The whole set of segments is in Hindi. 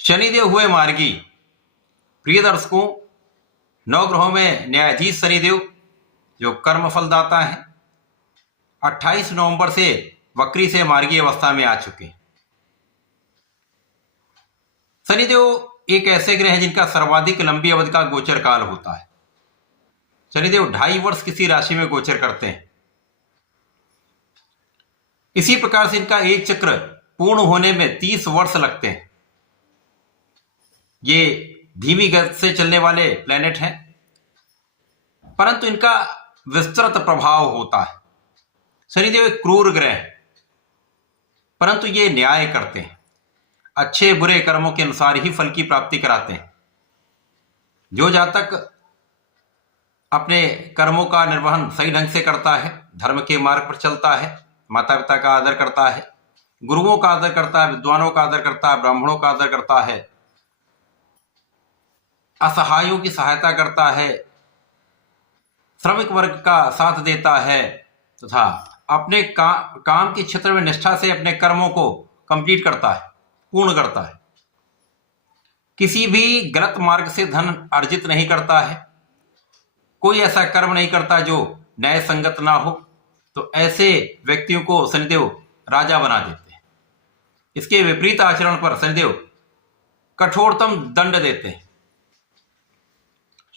शनिदेव हुए मार्गी। प्रिय दर्शकों, नवग्रहों में न्यायाधीश शनिदेव जो कर्म फलदाता है 28 नवंबर से वक्री से मार्गी अवस्था में आ चुके हैं। शनिदेव एक ऐसे ग्रह हैं जिनका सर्वाधिक लंबी अवधि का गोचर काल होता है। शनिदेव 2.5 वर्ष किसी राशि में गोचर करते हैं। इसी प्रकार से इनका एक चक्र पूर्ण होने में 30 वर्ष लगते हैं। ये धीमी गति से चलने वाले प्लेनेट हैं, परंतु इनका विस्तृत प्रभाव होता है। शनिदेव एक क्रूर ग्रह है, परंतु ये न्याय करते हैं। अच्छे बुरे कर्मों के अनुसार ही फल की प्राप्ति कराते हैं। जो जातक अपने कर्मों का निर्वहन सही ढंग से करता है, धर्म के मार्ग पर चलता है, माता पिता का आदर करता है, गुरुओं का आदर करता है, विद्वानों का आदर करता है, ब्राह्मणों का आदर करता है, असहायों की सहायता करता है, श्रमिक वर्ग का साथ देता है तथा अपने काम के क्षेत्र में निष्ठा से अपने कर्मों को कंप्लीट करता है, पूर्ण करता है, किसी भी गलत मार्ग से धन अर्जित नहीं करता है, कोई ऐसा कर्म नहीं करता जो न्याय संगत ना हो, तो ऐसे व्यक्तियों को शनिदेव राजा बना देते हैं। इसके विपरीत आचरण पर शनिदेव कठोरतम दंड देते हैं।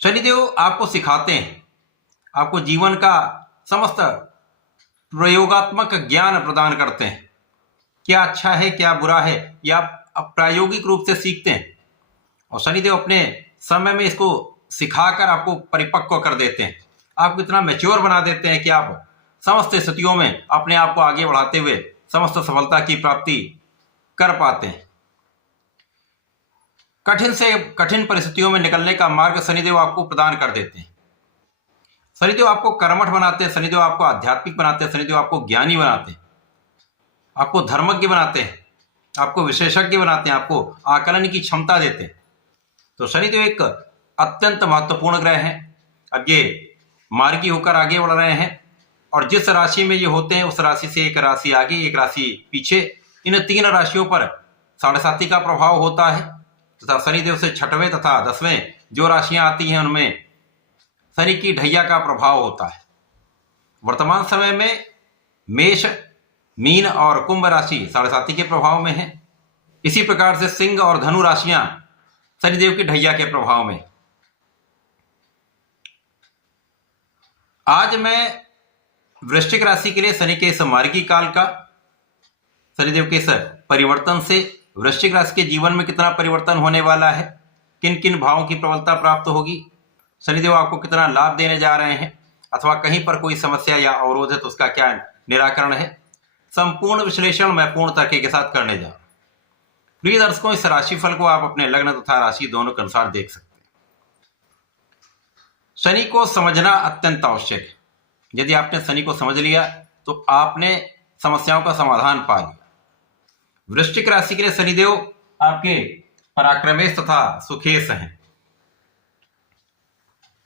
शनिदेव आपको सिखाते हैं, आपको जीवन का समस्त प्रयोगात्मक ज्ञान प्रदान करते हैं। क्या अच्छा है, क्या बुरा है, यह आप प्रायोगिक रूप से सीखते हैं और शनिदेव अपने समय में इसको सिखाकर आपको परिपक्व कर देते हैं। आपको इतना मैच्योर बना देते हैं कि आप समस्त स्थितियों में अपने आप को आगे बढ़ाते हुए समस्त सफलता की प्राप्ति कर पाते हैं। कठिन से कठिन परिस्थितियों में निकलने का मार्ग शनिदेव आपको प्रदान कर देते हैं। शनिदेव आपको कर्मठ बनाते हैं, शनिदेव आपको आध्यात्मिक बनाते हैं, शनिदेव आपको ज्ञानी बनाते हैं, आपको धर्मज्ञ बनाते हैं, आपको विशेषज्ञ बनाते हैं, आपको आकलन की क्षमता देते हैं। तो शनिदेव एक अत्यंत महत्वपूर्ण ग्रह हैं। अब ये मार्गी होकर आगे बढ़ रहे हैं और जिस राशि में ये होते हैं उस राशि से एक राशि आगे, एक राशि पीछे, इन 3 राशियों पर 7.5 का प्रभाव होता है तथा शनिदेव से 6वें तथा 10वें जो राशियां आती हैं उनमें शनि की ढैया का प्रभाव होता है। वर्तमान समय में मेष, मीन और कुंभ राशि 7.5 के प्रभाव में है। इसी प्रकार से सिंह और धनु राशियां शनिदेव की ढैया के प्रभाव में। आज मैं वृश्चिक राशि के लिए शनि के इस मार्गी काल का, शनिदेव के इस परिवर्तन से वृश्चिक राशि के जीवन में कितना परिवर्तन होने वाला है, किन किन भावों की प्रबलता प्राप्त होगी, शनिदेव आपको कितना लाभ देने जा रहे हैं अथवा कहीं पर कोई समस्या या अवरोध है तो उसका क्या निराकरण है, संपूर्ण विश्लेषण मैं पूर्ण तरीके के साथ करने जा रहा हूं। प्रिय दर्शकों, इस राशिफल को आप अपने लग्न तथा राशि दोनों के अनुसार देख सकते हैं। शनि को समझना अत्यंत आवश्यक है। यदि आपने शनि को समझ लिया तो आपने समस्याओं का समाधान पा लिया। वृश्चिक राशि के लिए शनिदेव आपके पराक्रमेश तथा सुखेश हैं।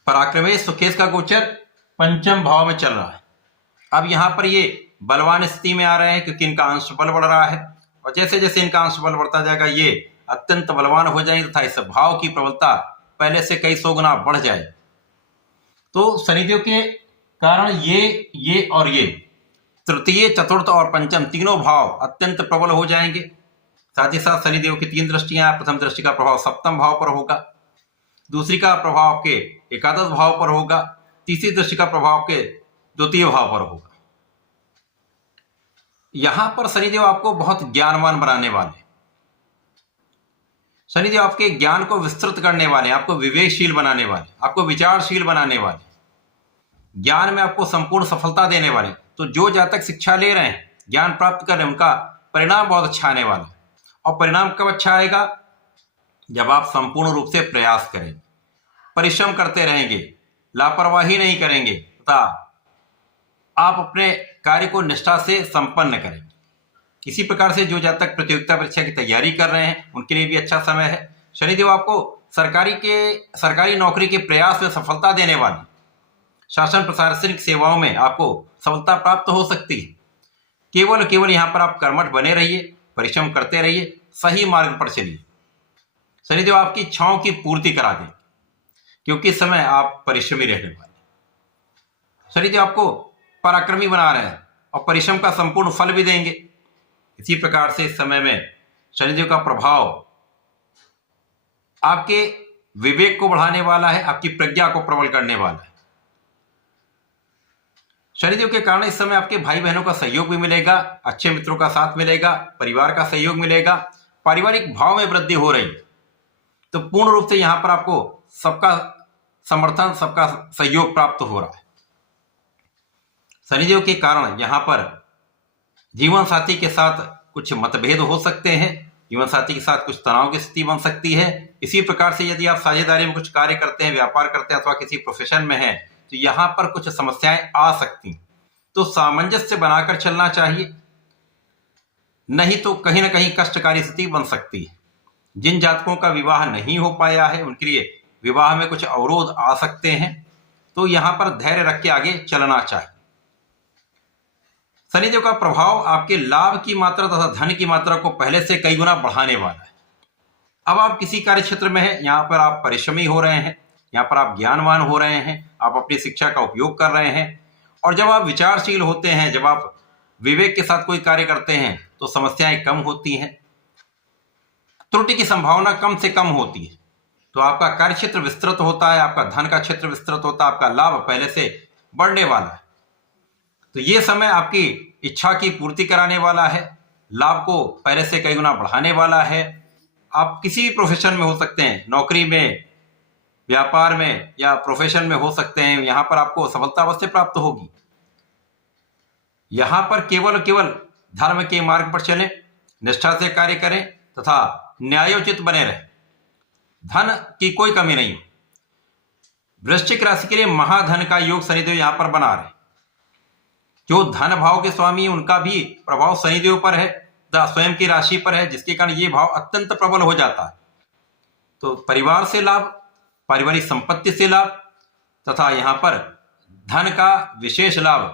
पराक्रमेश सुखेश का गोचर 5वें भाव में चल रहा है। अब यहां पर ये बलवान स्थिति में आ रहे हैं क्योंकि इनका अंश बल बढ़ रहा है और जैसे जैसे इनका अंश बल बढ़ता जाएगा ये अत्यंत बलवान हो जाएंगे तथा इस भाव की प्रबलता पहले से कई 100 गुना बढ़ जाए। तो शनिदेव के कारण ये और ये तृतीय, चतुर्थ और पंचम तीनों भाव अत्यंत प्रबल हो जाएंगे। साथ ही साथ शनिदेव की 3 दृष्टियां, प्रथम दृष्टि का प्रभाव 7वें भाव पर होगा, दूसरी का प्रभाव आपके एकादश भाव पर होगा, तीसरी दृष्टि का प्रभाव आपके 2य भाव पर होगा। यहां पर शनिदेव आपको बहुत ज्ञानवान बनाने वाले, शनिदेव आपके ज्ञान को विस्तृत करने वाले, आपको विवेकशील बनाने वाले, आपको विचारशील बनाने वाले, ज्ञान में आपको संपूर्ण सफलता देने वाले। तो जो जातक शिक्षा ले रहे हैं, ज्ञान प्राप्त कर रहे हैं, उनका परिणाम बहुत अच्छा आने वाला है। और परिणाम कब अच्छा आएगा? जब आप संपूर्ण रूप से प्रयास करेंगे, परिश्रम करते रहेंगे, लापरवाही नहीं करेंगे तथा आप अपने कार्य को निष्ठा से संपन्न करेंगे। इसी प्रकार से जो जातक प्रतियोगिता परीक्षा की तैयारी कर रहे हैं उनके लिए भी अच्छा समय है। शनिदेव आपको सरकारी नौकरी के प्रयास में सफलता देने वाली, शासन प्रशासनिक सेवाओं में आपको सफलता प्राप्त हो सकती है। केवल यहाँ पर आप कर्मठ बने रहिए, परिश्रम करते रहिए, सही मार्ग पर चलिए। शनिदेव आपकी इच्छाओं की पूर्ति करा दें, क्योंकि इस समय आप परिश्रमी रहने वाले। शनिदेव आपको पराक्रमी बना रहे हैं और परिश्रम का संपूर्ण फल भी देंगे। इसी प्रकार से इस समय में शनिदेव का प्रभाव आपके विवेक को बढ़ाने वाला है, आपकी प्रज्ञा को प्रबल करने वाला है। शनिदेव के कारण इस समय आपके भाई बहनों का सहयोग भी मिलेगा, अच्छे मित्रों का साथ मिलेगा, परिवार का सहयोग मिलेगा, पारिवारिक भाव में वृद्धि हो रही है। तो पूर्ण रूप से यहां पर आपको सबका समर्थन, सबका सहयोग प्राप्त हो रहा है। शनिदेव के कारण यहां पर जीवन साथी के साथ कुछ मतभेद हो सकते हैं, जीवन साथी के साथ कुछ तनाव की स्थिति बन सकती है। इसी प्रकार से यदि आप साझेदारी में कुछ कार्य करते हैं, व्यापार करते हैं अथवा किसी प्रोफेशन में हैं, तो यहां पर कुछ समस्याएं आ सकती, तो सामंजस्य बनाकर चलना चाहिए, नहीं तो कहीं ना कहीं कष्टकारी स्थिति बन सकती है। जिन जातकों का विवाह नहीं हो पाया है उनके लिए विवाह में कुछ अवरोध आ सकते हैं, तो यहां पर धैर्य रख के आगे चलना चाहिए। शनिदेव का प्रभाव आपके लाभ की मात्रा तथा धन की मात्रा को पहले से कई गुना बढ़ाने वाला है। अब आप किसी कार्य क्षेत्र में हैं, यहां पर आप परिश्रमी हो रहे हैं, यहाँ पर आप ज्ञानवान हो रहे हैं, आप अपनी शिक्षा का उपयोग कर रहे हैं, और जब आप विचारशील होते हैं, जब आप विवेक के साथ कोई कार्य करते हैं, तो समस्याएं कम होती हैं, त्रुटि की संभावना कम से कम होती है। तो आपका कार्य क्षेत्र विस्तृत होता है, आपका धन का क्षेत्र विस्तृत होता है, आपका लाभ पहले से बढ़ने वाला है। तो ये समय आपकी इच्छा की पूर्ति कराने वाला है, लाभ को पहले से कई गुना बढ़ाने वाला है। आप किसी भी प्रोफेशन में हो सकते हैं, नौकरी में, व्यापार में या प्रोफेशन में हो सकते हैं, यहां पर आपको सफलता अवश्य प्राप्त होगी। यहां पर केवल धर्म के मार्ग पर चलें, निष्ठा से कार्य करें तथा न्यायोचित बने रहें, धन की कोई कमी नहीं हो। वृश्चिक राशि के लिए महाधन का योग शनिदेव यहां पर बना रहे। जो धन भाव के स्वामी है उनका भी प्रभाव शनिदेव पर है तथा स्वयं की राशि पर है, जिसके कारण ये भाव अत्यंत प्रबल हो जाता है। तो परिवार से लाभ, पारिवारिक संपत्ति से लाभ तथा यहां पर धन का विशेष लाभ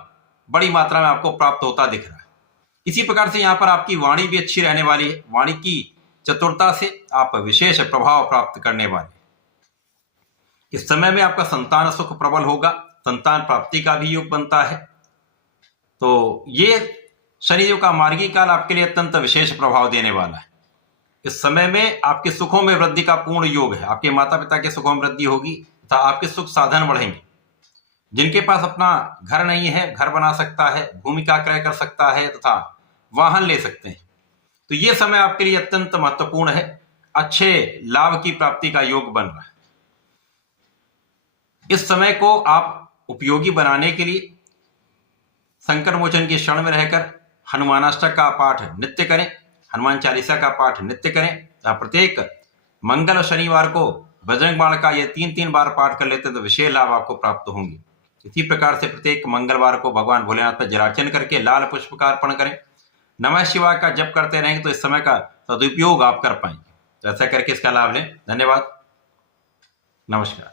बड़ी मात्रा में आपको प्राप्त होता दिख रहा है। इसी प्रकार से यहां पर आपकी वाणी भी अच्छी रहने वाली है, वाणी की चतुरता से आप विशेष प्रभाव प्राप्त करने वाले। इस समय में आपका संतान सुख प्रबल होगा, संतान प्राप्ति का भी योग बनता है। तो ये शनिदेव का मार्गी काल आपके लिए अत्यंत विशेष प्रभाव देने वाला है। इस समय में आपके सुखों में वृद्धि का पूर्ण योग है, आपके माता पिता के सुखों में वृद्धि होगी तथा आपके सुख साधन बढ़ेंगे। जिनके पास अपना घर नहीं है, घर बना सकता है, भूमि का क्रय कर सकता है तथा वाहन ले सकते हैं। तो ये समय आपके लिए अत्यंत महत्वपूर्ण है, अच्छे लाभ की प्राप्ति का योग बन रहा है। इस समय को आप उपयोगी बनाने के लिए संकट मोचन के क्षण में रहकर हनुमानाष्टक का पाठ नित्य करें, हनुमान चालीसा का पाठ नित्य करें। प्रत्येक मंगल और शनिवार को बजरंग बाण का ये 3-3 बार पाठ कर लेते हैं तो विशेष लाभ आपको प्राप्त होंगे। इसी प्रकार से प्रत्येक मंगलवार को भगवान भोलेनाथ पर जलार्चन करके लाल पुष्प का अर्पण करें। नमः शिवाय का जप करते रहेंगे तो इस समय का सदुपयोग आप कर पाएंगे। तो ऐसा करके इसका लाभ लें। धन्यवाद, नमस्कार।